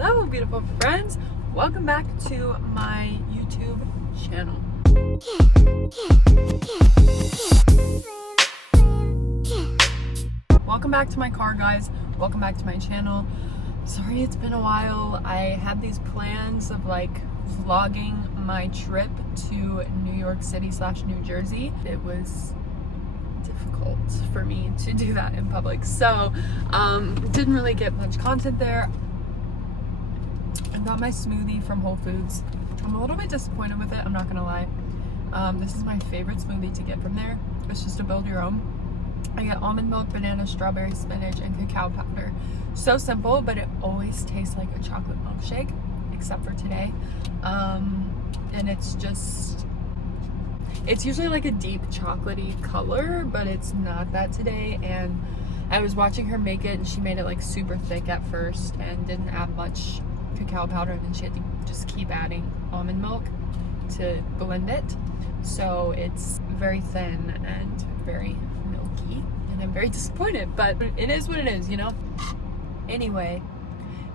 Hello, beautiful friends. Welcome back to my YouTube channel. Welcome back to my car, guys. Welcome back to my channel. Sorry it's been a while. I had these plans of like vlogging my trip to New York City / New Jersey. It was difficult for me to do that in public, so didn't really get much content there. I got my smoothie from Whole Foods. I'm a little bit disappointed with it, I'm not gonna lie. This is my favorite smoothie to get from there. It's just a build your own. I get almond milk, banana, strawberry, spinach, and cacao powder. So simple, but it always tastes like a chocolate milkshake, except for today. And it's usually like a deep chocolatey color, but it's not that today. And I was watching her make it, and she made it like super thick at first and didn't add much cacao powder, and then she had to just keep adding almond milk to blend it. So it's very thin and very milky, and I'm very disappointed, but it is what it is, you know? Anyway,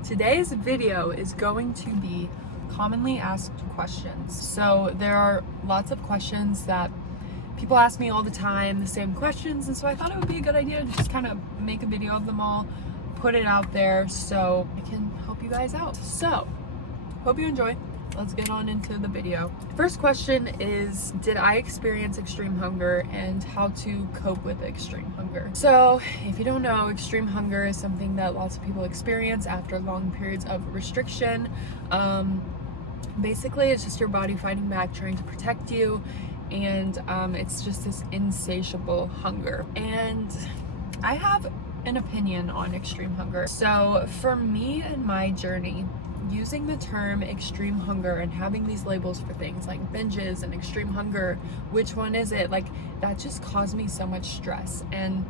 today's video is going to be commonly asked questions. So there are lots of questions that people ask me all the time, the same questions, and so I thought it would be a good idea to just kind of make a video of them all, put it out there so I can help you guys out. So, hope you enjoy. Let's get on into the video. First question is, did I experience extreme hunger and how to cope with extreme hunger? So, if you don't know, extreme hunger is something that lots of people experience after long periods of restriction. Basically, it's just your body fighting back, trying to protect you, and it's just this insatiable hunger. And I have an opinion on extreme hunger. So for me and my journey, using the term extreme hunger and having these labels for things like binges and extreme hunger, which one is it? Like, that just caused me so much stress. And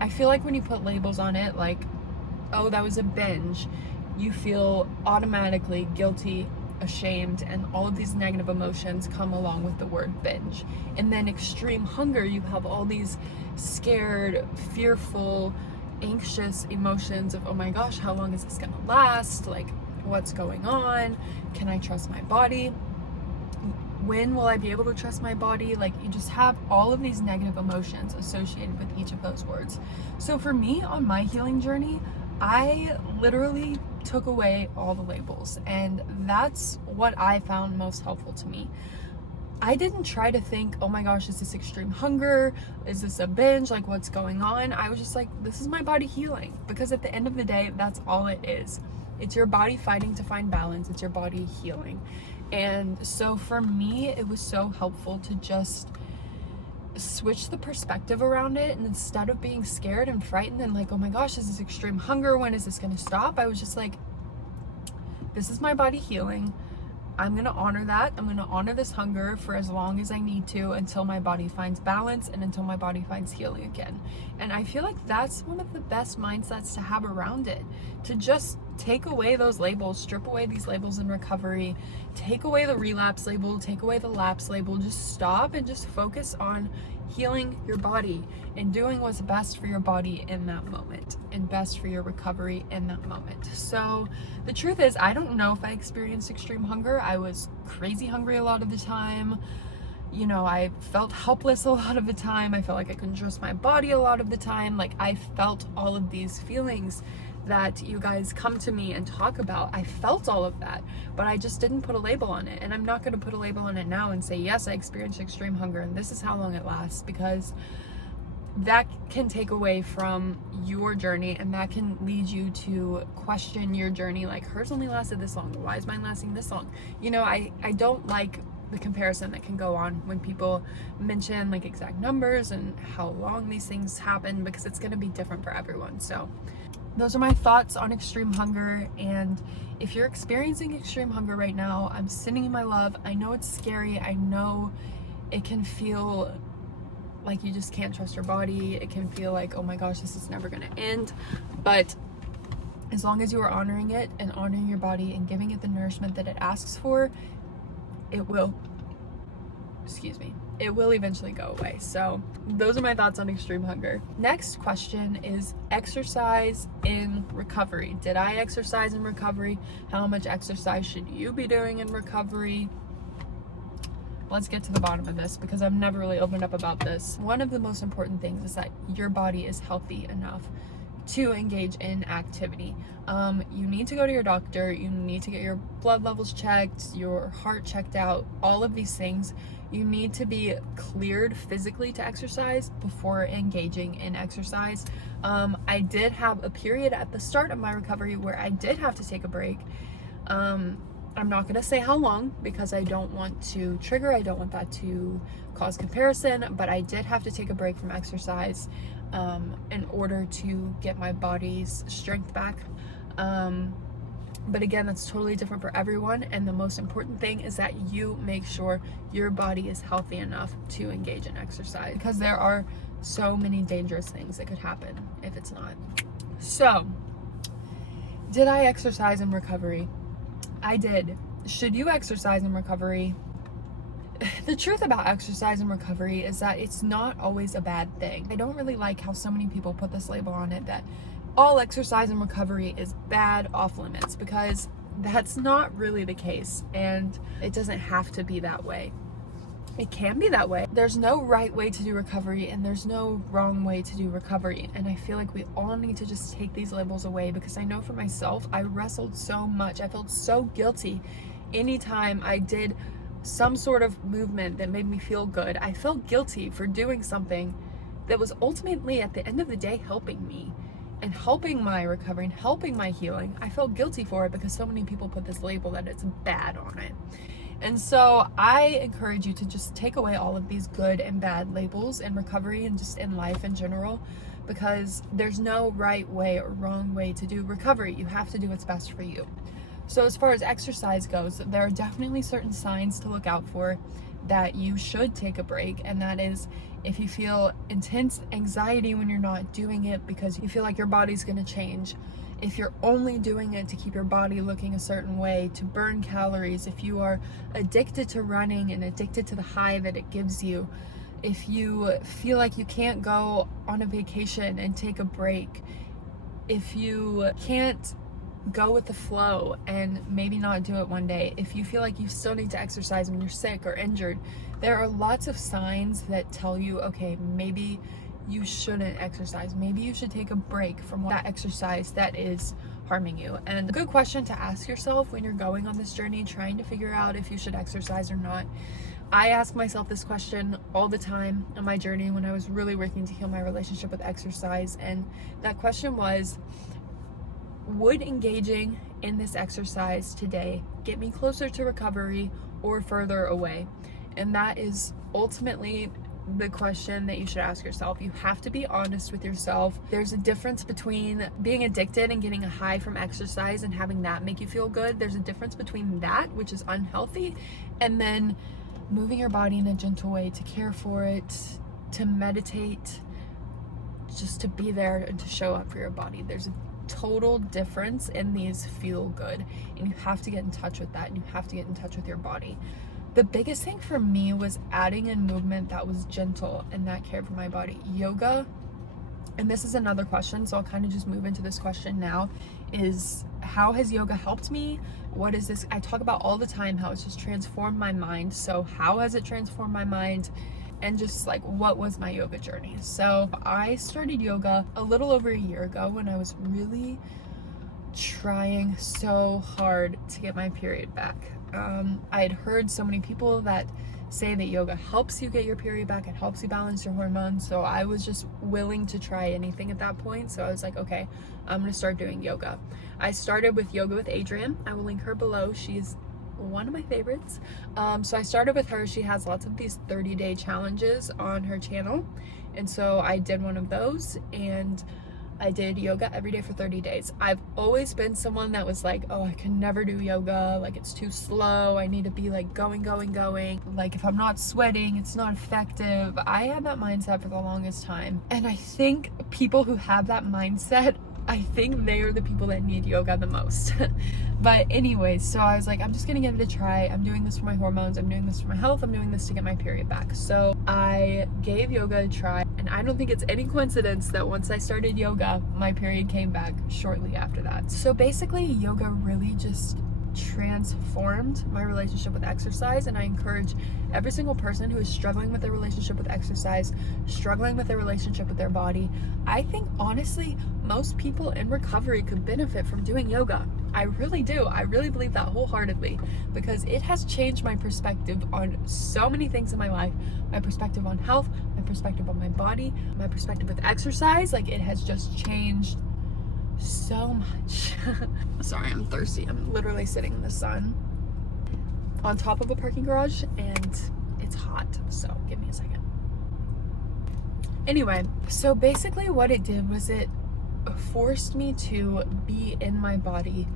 I feel like when you put labels on it, like, oh, that was a binge, you feel automatically guilty, ashamed, and all of these negative emotions come along with the word binge. And then extreme hunger, you have all these scared, fearful, anxious emotions of, oh my gosh, how long is this gonna last? Like, what's going on? Can I trust my body? When will I be able to trust my body? Like, you just have all of these negative emotions associated with each of those words. So for me, on my healing journey, I literally took away all the labels, and that's what I found most helpful to me. I didn't try to think, oh my gosh, is this extreme hunger? Is this a binge? Like, what's going on? I was just like, this is my body healing, because at the end of the day, that's all it is. It's your body fighting to find balance. It's your body healing. And so for me, it was so helpful to just switch the perspective around it, and instead of being scared and frightened and like, oh my gosh, is this extreme hunger? When is this going to stop? I was just like, this is my body healing. I'm going to honor that. I'm going to honor this hunger for as long as I need to, until my body finds balance and until my body finds healing again. And I feel like that's one of the best mindsets to have around it, to just take away those labels, strip away these labels in recovery, take away the relapse label, take away the lapse label, just stop and just focus on healing your body and doing what's best for your body in that moment and best for your recovery in that moment. So the truth is, I don't know if I experienced extreme hunger. I was crazy hungry a lot of the time. You know, I felt helpless a lot of the time. I felt like I couldn't trust my body a lot of the time. Like, I felt all of these feelings that you guys come to me and talk about. I felt all of that, but I just didn't put a label on it. And I'm not going to put a label on it now and say, yes, I experienced extreme hunger and this is how long it lasts, because that can take away from your journey, and that can lead you to question your journey. Like, hers only lasted this long. Why is mine lasting this long? You know, I don't like the comparison that can go on when people mention like exact numbers and how long these things happen, because it's going to be different for everyone. So those are my thoughts on extreme hunger. And if you're experiencing extreme hunger right now, I'm sending you my love. I know it's scary. I know it can feel like you just can't trust your body. It can feel like, oh my gosh, this is never going to end. But as long as you are honoring it and honoring your body and giving it the nourishment that it asks for, it will. excuse me, it will eventually go away. So those are my thoughts on extreme hunger. Next question is exercise in recovery. Did I exercise in recovery? How much exercise should you be doing in recovery? Let's get to the bottom of this because I've never really opened up about this. One of the most important things is that your body is healthy enough to engage in activity. You need to go to your doctor, you need to get your blood levels checked, your heart checked out, all of these things. You need to be cleared physically to exercise before engaging in exercise. I did have a period at the start of my recovery where I did have to take a break. I'm not gonna say how long because I don't want to trigger, I don't want that to cause comparison, but I did have to take a break from exercise in order to get my body's strength back. But again, that's totally different for everyone, and the most important thing is that you make sure your body is healthy enough to engage in exercise, because there are so many dangerous things that could happen if it's not. So, did I exercise in recovery? I did. Should you exercise in recovery? The truth about exercise in recovery is that it's not always a bad thing. I don't really like how so many people put this label on it that all exercise in recovery is bad, off limits, because that's not really the case, and it doesn't have to be that way. It can be that way. There's no right way to do recovery and there's no wrong way to do recovery, and I feel like we all need to just take these labels away, because I know for myself, I wrestled so much. I felt so guilty anytime I did some sort of movement that made me feel good. I felt guilty for doing something that was ultimately at the end of the day helping me and helping my recovery and helping my healing. I felt guilty for it because so many people put this label that it's bad on it. And so I encourage you to just take away all of these good and bad labels in recovery and just in life in general, because there's no right way or wrong way to do recovery. You have to do what's best for you. So as far as exercise goes, there are definitely certain signs to look out for that you should take a break, and that is if you feel intense anxiety when you're not doing it because you feel like your body's going to change, if you're only doing it to keep your body looking a certain way, to burn calories, if you are addicted to running and addicted to the high that it gives you, if you feel like you can't go on a vacation and take a break, if you can't go with the flow and maybe not do it one day, if you feel like you still need to exercise when you're sick or injured, there are lots of signs that tell you, okay, maybe you shouldn't exercise. Maybe you should take a break from that exercise that is harming you. And a good question to ask yourself when you're going on this journey, trying to figure out if you should exercise or not. I ask myself this question all the time on my journey when I was really working to heal my relationship with exercise. And that question was, would engaging in this exercise today get me closer to recovery or further away? And that is ultimately the question that you should ask yourself. You have to be honest with yourself. There's a difference between being addicted and getting a high from exercise and having that make you feel good. There's a difference between that, which is unhealthy, and then moving your body in a gentle way to care for it, to meditate, just to be there and to show up for your body. There's a total difference in these feel good, and you have to get in touch with that, and you have to get in touch with your body. The biggest thing for me was adding in movement that was gentle and that cared for my body. Yoga, and this is another question, so I'll kind of just move into this question now, is how has yoga helped me? What is this? I talk about all the time how it's just transformed my mind. So how has it transformed my mind? And just like, what was my yoga journey? So I started yoga a little over a year ago when I was really trying so hard to get my period back. I had heard so many people that say that yoga helps you get your period back, it helps you balance your hormones, so I was just willing to try anything at that point. So I was like, okay, I'm gonna start doing yoga. I started with Yoga with Adriene. I will link her below. She's one of my favorites. So I started with her. She has lots of these 30-day challenges on her channel, and so I did one of those, and I did yoga every day for 30 days. I've always been someone that was like, oh, I can never do yoga, like it's too slow, I need to be like going, like if I'm not sweating, it's not effective. I had that mindset for the longest time, and I think people who have that mindset I think they are the people that need yoga the most. But anyways, so I was like, I'm just gonna give it a try. I'm doing this for my hormones, I'm doing this for my health, I'm doing this to get my period back. So I gave yoga a try, and I don't think it's any coincidence that once I started yoga, my period came back shortly after that. So basically, yoga really just transformed my relationship with exercise, and I encourage every single person who is struggling with their relationship with exercise, struggling with their relationship with their body. I think honestly most people in recovery could benefit from doing yoga. I really do. I really believe that wholeheartedly, because it has changed my perspective on so many things in my life. My perspective on health, my perspective on my body, my perspective with exercise. Like, it has just changed so much. Sorry, I'm thirsty. I'm literally sitting in the sun on top of a parking garage, and it's hot, so give me a second. Anyway, so basically what it did was it forced me to be in my body,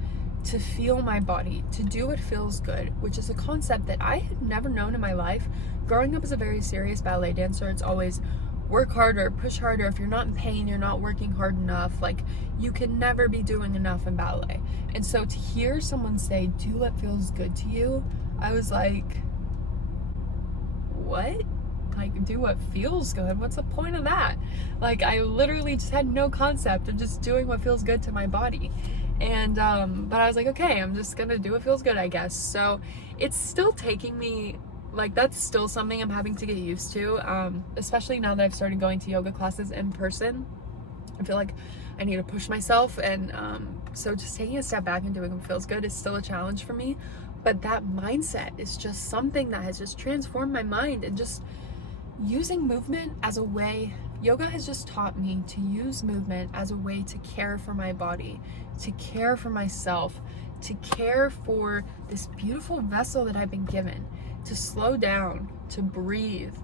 to feel my body, to do what feels good, which is a concept that I had never known in my life. Growing up as a very serious ballet dancer, it's always work harder, push harder. If you're not in pain, you're not working hard enough. Like, you can never be doing enough in ballet. And so to hear someone say, do what feels good to you, I was like, what? Like, do what feels good? What's the point of that? Like, I literally just had no concept of just doing what feels good to my body. And but I was like, okay, I'm just gonna do what feels good, I guess. So it's still taking me, like, that's still something I'm having to get used to, especially now that I've started going to yoga classes in person. I feel like I need to push myself, and so just taking a step back and doing what feels good is still a challenge for me. But that mindset is just something that has just transformed my mind, and just using movement as a way, yoga has just taught me to use movement as a way to care for my body, to care for myself, to care for this beautiful vessel that I've been given, to slow down, to breathe,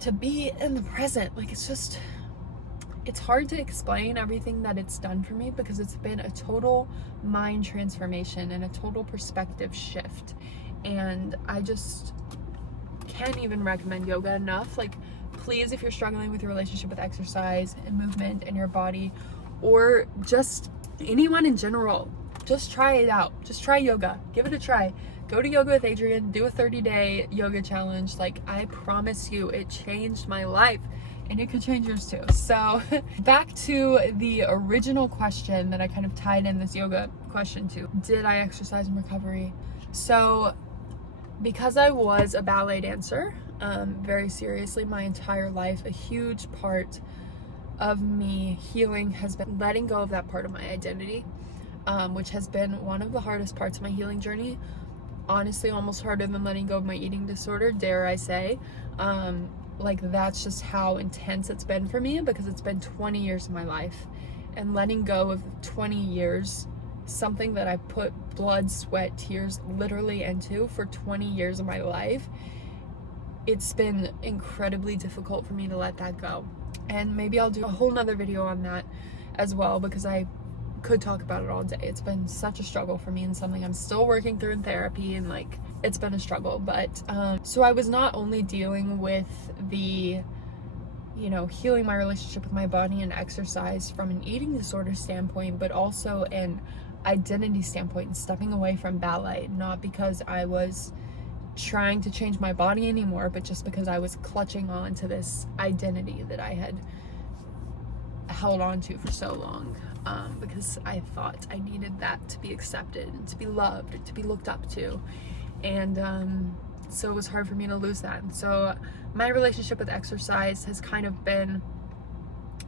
to be in the present. Like, it's hard to explain everything that it's done for me, because it's been a total mind transformation and a total perspective shift. And I just can't even recommend yoga enough. Like, please, if you're struggling with your relationship with exercise and movement and your body, or just anyone in general, just try it out. Just try yoga. Give it a try. Go to Yoga with Adriene, do a 30-day yoga challenge. Like, I promise you, it changed my life, and it could change yours too. So back to the original question that I kind of tied in this yoga question to. Did I exercise in recovery? So because I was a ballet dancer, very seriously my entire life, a huge part of me healing has been letting go of that part of my identity, which has been one of the hardest parts of my healing journey. Honestly, almost harder than letting go of my eating disorder, dare I say. Like, that's just how intense it's been for me, because it's been 20 years of my life, and letting go of 20 years, something that I put blood, sweat, tears literally into for 20 years of my life, it's been incredibly difficult for me to let that go. And maybe I'll do a whole nother video on that as well, because I could talk about it all day. It's been such a struggle for me, and something I'm still working through in therapy, and like, it's been a struggle. But so I was not only dealing with the, you know, healing my relationship with my body and exercise from an eating disorder standpoint, but also an identity standpoint, and stepping away from ballet, not because I was trying to change my body anymore, but just because I was clutching on to this identity that I had held on to for so long, because I thought I needed that to be accepted and to be loved and to be looked up to. And so it was hard for me to lose that. And so my relationship with exercise has kind of been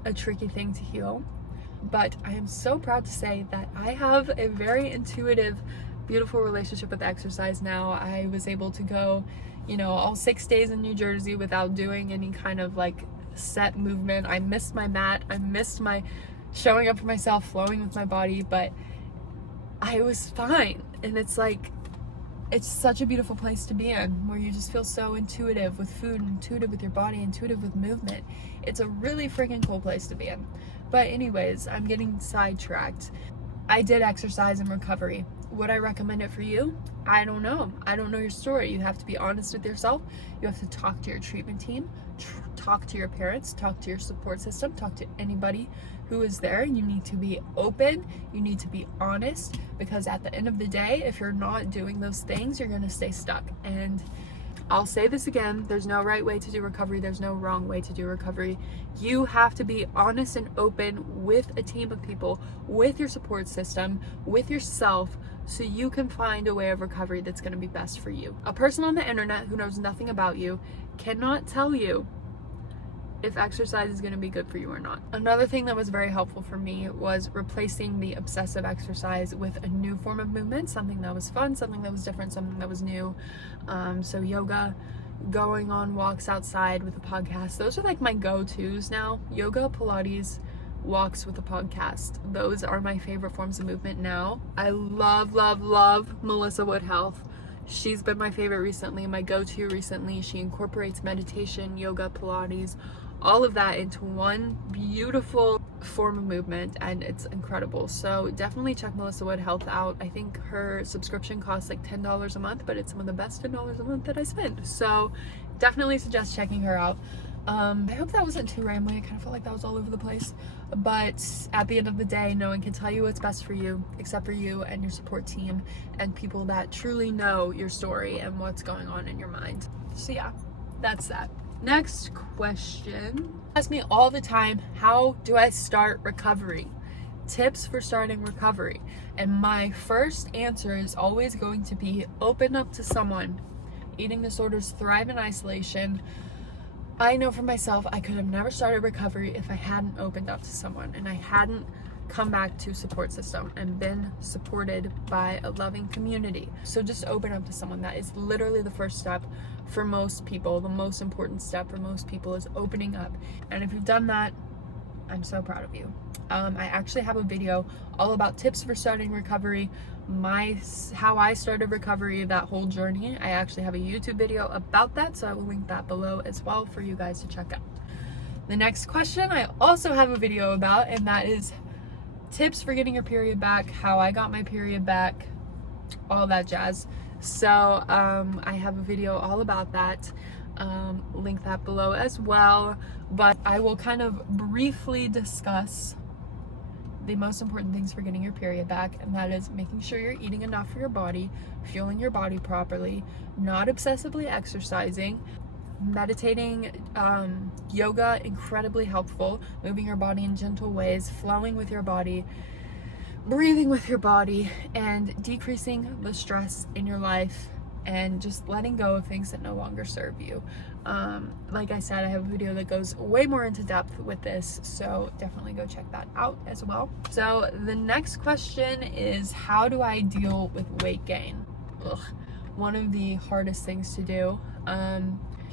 a tricky thing to heal. But I am so proud to say that I have a very intuitive, beautiful relationship with exercise now. I was able to go, you know, all 6 days in New Jersey without doing any kind of like set movement. I missed my mat. I missed my showing up for myself, flowing with my body, but I was fine. And it's like, it's such a beautiful place to be in, where you just feel so intuitive with food, intuitive with your body, intuitive with movement. It's a really freaking cool place to be in. But anyways, I'm getting sidetracked. I did exercise in recovery. Would I recommend it for you? I don't know. I don't know your story. You have to be honest with yourself. You have to talk to your treatment team, talk to your parents, talk to your support system, talk to anybody who is there. You need to be open, you need to be honest, because at the end of the day, if you're not doing those things, you're gonna stay stuck. And I'll say this again, there's no right way to do recovery, there's no wrong way to do recovery. You have to be honest and open with a team of people, with your support system, with yourself, so you can find a way of recovery that's going to be best for you. A person on the internet who knows nothing about you cannot tell you if exercise is going to be good for you or not. Another thing that was very helpful for me was replacing the obsessive exercise with a new form of movement, something that was fun, something that was different, something that was new. So yoga, going on walks outside with a podcast, those are like my go-tos now. Yoga, Pilates, walks with a podcast. Those are my favorite forms of movement now. I love Melissa Wood Health. She's been my favorite recently, my go-to recently. She incorporates meditation, yoga, Pilates, all of that into one beautiful form of movement, and it's incredible. So definitely check Melissa Wood Health out. I think her subscription costs like $10 a month, but it's some of the best $10 a month that I spend. So definitely suggest checking her out. I hope that wasn't too rambling. I kind of felt like that was all over the place, but at the end of the day, no one can tell you what's best for you except for you and your support team and people that truly know your story and what's going on in your mind. So yeah, that's that. Next question. Ask me all the time, how do I start recovery? Tips for starting recovery. And my first answer is always going to be open up to someone. Eating disorders thrive in isolation. I know for myself, I could have never started recovery if I hadn't opened up to someone and I hadn't come back to support system and been supported by a loving community. So just open up to someone. That is literally the first step for most people. The most important step for most people is opening up. And if you've done that, I'm so proud of you. I actually have a video all about tips for starting recovery, how I started recovery, that whole journey. I actually have a YouTube video about that, so I will link that below as well for you guys to check out. The next question I also have a video about, and that is tips for getting your period back, how I got my period back, all that jazz. So I have a video all about that. Link that below as well, but I will kind of briefly discuss the most important things for getting your period back, and that is making sure you're eating enough for your body, fueling your body properly, not obsessively exercising, meditating, yoga, incredibly helpful, moving your body in gentle ways, flowing with your body, breathing with your body, and decreasing the stress in your life, and just letting go of things that no longer serve you. Like I said, I have a video that goes way more into depth with this, so definitely go check that out as well. So the next question is, how do I deal with weight gain? One of the hardest things to do.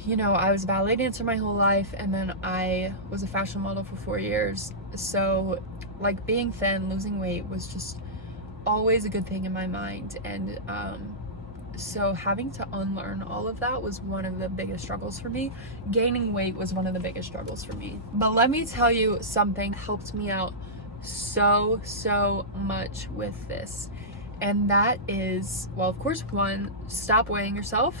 You know, I was a ballet dancer my whole life, and then I was a fashion model for 4 years. So like being thin, losing weight was just always a good thing in my mind. And so having to unlearn all of that was one of the biggest struggles for me. Gaining weight was one of the biggest struggles for me. But let me tell you something helped me out so much with this. And that is, well, of course, one, stop weighing yourself.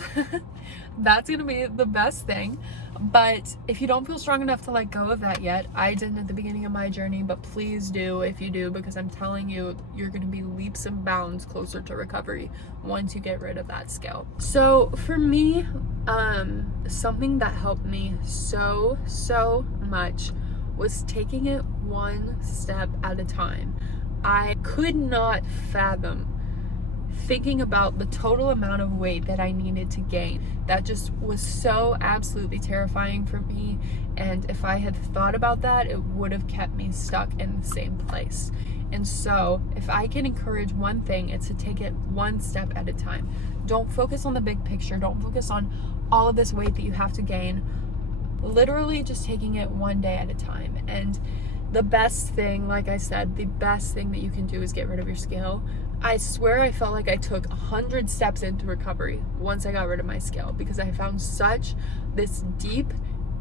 That's gonna be the best thing. But if you don't feel strong enough to let go of that yet, I didn't at the beginning of my journey, but please do if you do, because I'm telling you, you're gonna be leaps and bounds closer to recovery once you get rid of that scale. So for me, something that helped me so much was taking it one step at a time. I could not fathom thinking about the total amount of weight that I needed to gain. That just was so absolutely terrifying for me, and if I had thought about that, it would have kept me stuck in the same place. And so if I can encourage one thing, it's to take it one step at a time. Don't focus on the big picture. Don't focus on all of this weight that you have to gain. Literally just taking it one day at a time. And the best thing, like I said, the best thing that you can do is get rid of your scale. I swear I felt like I took 100 steps into recovery once I got rid of my scale, because I found such this deep,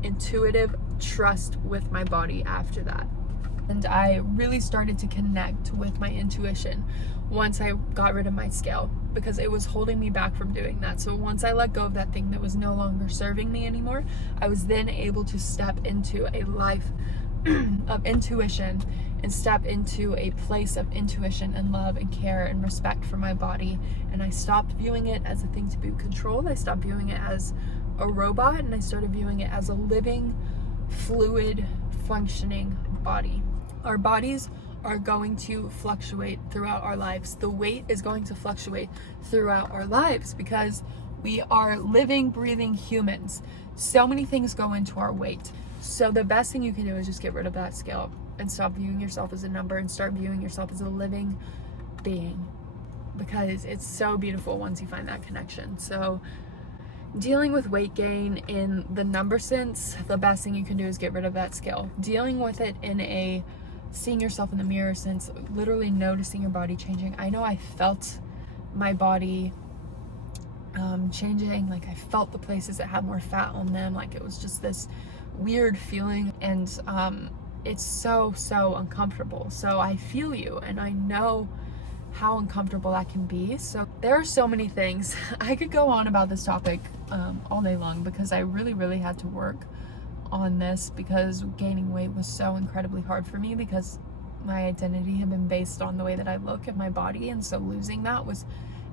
intuitive trust with my body after that. And I really started to connect with my intuition once I got rid of my scale, because it was holding me back from doing that. So once I let go of that thing that was no longer serving me anymore, I was then able to step into a life of intuition and step into a place of intuition and love and care and respect for my body. And I stopped viewing it as a thing to be controlled. I stopped viewing it as a robot, and I started viewing it as a living, fluid, functioning body. Our bodies are going to fluctuate throughout our lives. The weight is going to fluctuate throughout our lives because we are living, breathing humans. So many things go into our weight. So the best thing you can do is just get rid of that scale and stop viewing yourself as a number and start viewing yourself as a living being, because it's so beautiful once you find that connection. So dealing with weight gain in the number sense, the best thing you can do is get rid of that scale. Dealing with it in a seeing yourself in the mirror sense, literally noticing your body changing. I know I felt my body changing. Like I felt the places that had more fat on them. Like it was just this weird feeling, and it's so uncomfortable. So I feel you, and I know how uncomfortable that can be. So there are so many things. I could go on about this topic all day long, because I really had to work on this, because gaining weight was so incredibly hard for me, because my identity had been based on the way that I look at my body, and so losing that was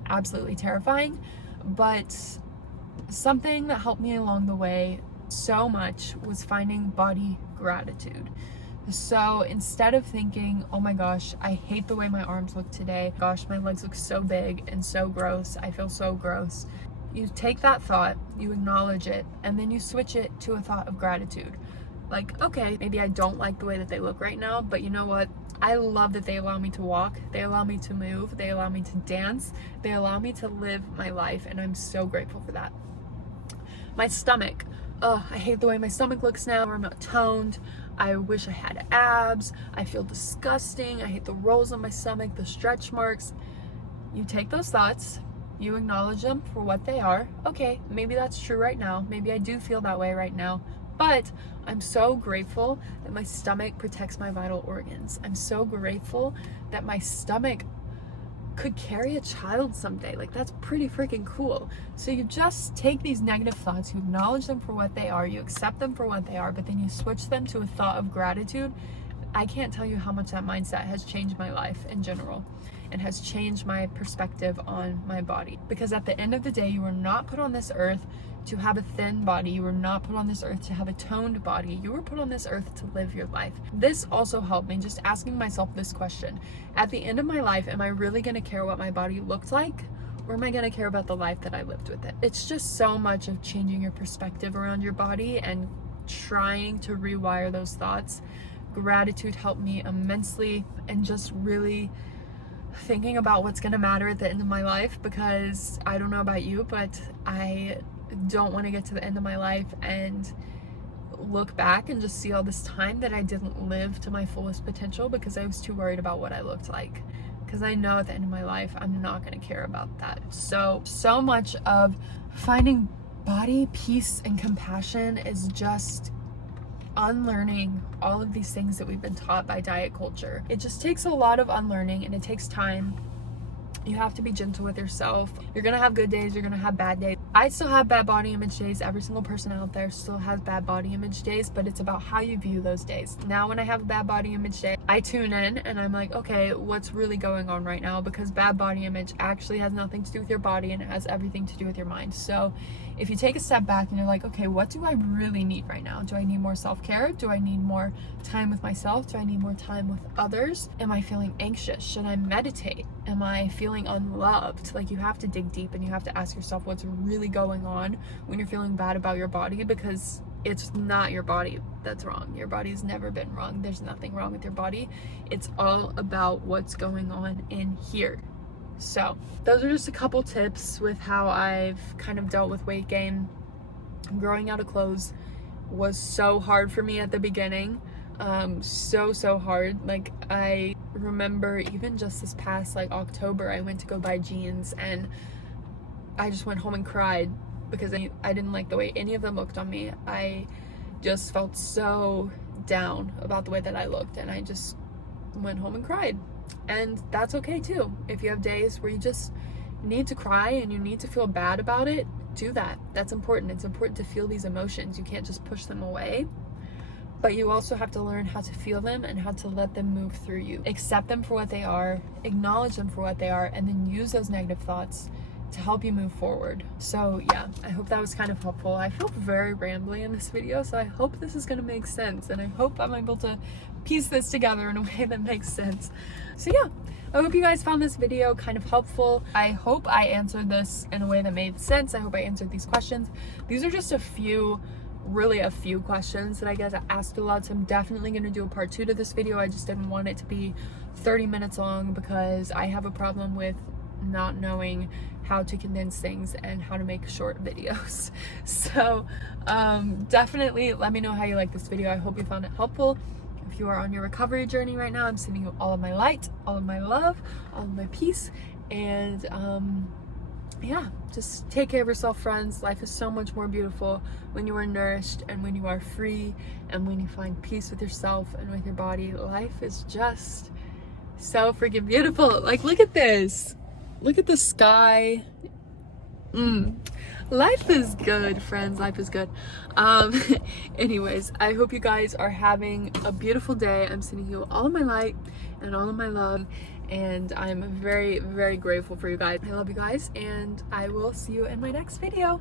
absolutely terrifying. But something that helped me along the way so much was finding body gratitude. So instead of thinking, oh my gosh, I hate the way my arms look today, gosh, my legs look so big and so gross, I feel so gross, you take that thought, you acknowledge it, and then you switch it to a thought of gratitude. Like, okay, maybe I don't like the way that they look right now, but you know what? I love that they allow me to walk, they allow me to move, they allow me to dance, they allow me to live my life, and I'm so grateful for that. My stomach, I hate the way my stomach looks now. I'm not toned. I wish I had abs. I feel disgusting. I hate the rolls on my stomach, the stretch marks. You take those thoughts, you acknowledge them for what they are. Okay, maybe that's true right now. Maybe I do feel that way right now. But I'm so grateful that my stomach protects my vital organs. I'm so grateful that my stomach could carry a child someday. Like, that's pretty freaking cool. So you just take these negative thoughts, you acknowledge them for what they are, you accept them for what they are, but then you switch them to a thought of gratitude. I can't tell you how much that mindset has changed my life in general, and has changed my perspective on my body. Because at the end of the day, you were not put on this earth to have a thin body. You were not put on this earth to have a toned body. You were put on this earth to live your life. This also helped me just asking myself this question. At the end of my life, am I really going to care what my body looked like? Or am I going to care about the life that I lived with it? It's just so much of changing your perspective around your body and trying to rewire those thoughts. Gratitude helped me immensely, and just really thinking about what's going to matter at the end of my life, because I don't know about you, but I don't want to get to the end of my life and look back and just see all this time that I didn't live to my fullest potential because I was too worried about what I looked like. Because I know at the end of my life, I'm not going to care about that. So much of finding body peace and compassion is just unlearning all of these things that we've been taught by diet culture. It just takes a lot of unlearning, and it takes time. You have to be gentle with yourself. You're gonna have good days, you're gonna have bad days. I still have bad body image days. Every single person out there still has bad body image days, but it's about how you view those days. Now, when I have a bad body image day, I tune in and I'm like, okay, what's really going on right now? Because bad body image actually has nothing to do with your body, and it has everything to do with your mind. So if you take a step back and you're like, okay, what do I really need right now? Do I need more self-care? Do I need more time with myself? Do I need more time with others? Am I feeling anxious? Should I meditate? Am I feeling unloved? Like, you have to dig deep and you have to ask yourself what's really going on when you're feeling bad about your body, because it's not your body that's wrong. Your body's never been wrong. There's nothing wrong with your body. It's all about what's going on in here. So those are just a couple tips with how I've kind of dealt with weight gain. Growing out of clothes was so hard for me at the beginning. So hard. Like, I remember even just this past October, I went to go buy jeans and I just went home and cried because I didn't like the way any of them looked on me. I just felt so down about the way that I looked, and I just went home and cried. And that's okay too. If you have days where you just need to cry and you need to feel bad about it, do that. That's important. It's important to feel these emotions. You can't just push them away. but you also have to learn how to feel them and how to let them move through you. Accept them for what they are, acknowledge them for what they are, and then use those negative thoughts to help you move forward. So yeah, I hope that was kind of helpful. I feel very rambly in this video, so I hope this is gonna make sense, and I hope I'm able to piece this together in a way that makes sense. So yeah, I hope you guys found this video kind of helpful. I hope I answered this in a way that made sense. I hope I answered these questions. These are just a few questions that I get asked a lot, so I'm definitely going to do a part 2 to this video. I just didn't want it to be 30 minutes long because I have a problem with not knowing how to condense things and how to make short videos. So definitely let me know how you like this video. I hope you found it helpful. If you are on your recovery journey right now, I'm sending you all of my light, all of my love, all of my peace, and yeah, just take care of yourself, friends. Life is so much more beautiful when you are nourished and when you are free and when you find peace with yourself and with your body. Life is just so freaking beautiful. Like, look at this. Look at the sky. Life is good, friends. Life is good. Anyways, I hope you guys are having a beautiful day. I'm sending you all of my light and all of my love, and I'm very, very grateful for you guys. I love you guys, and I will see you in my next video.